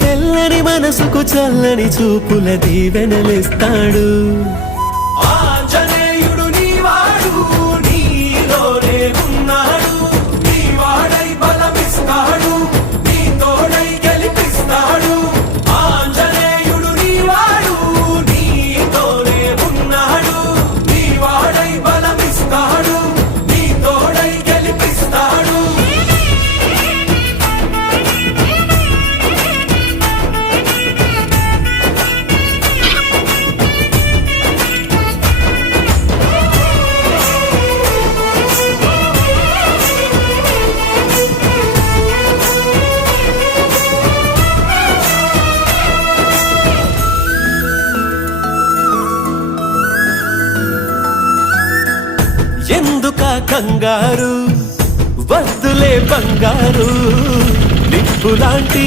తెల్లని మనసుకు చల్లని చూపుల దీవెనలిస్తాడు. ఆంజనేయుడు నీవాడు, నీలోనే ఉన్నాడు, నీవాడై బలమిస్తాడు, నీ తోడై గెలిపిస్తాడు. ఆంజనేయుడు నీవాడు, నీతోనే ఉన్నాడు, నీవాడై బలమిస్తాడు, నీ తోడై గెలిపిస్తాడు. ఎందుక కంగారు, వద్దులే బంగారు, నిప్పులాంటి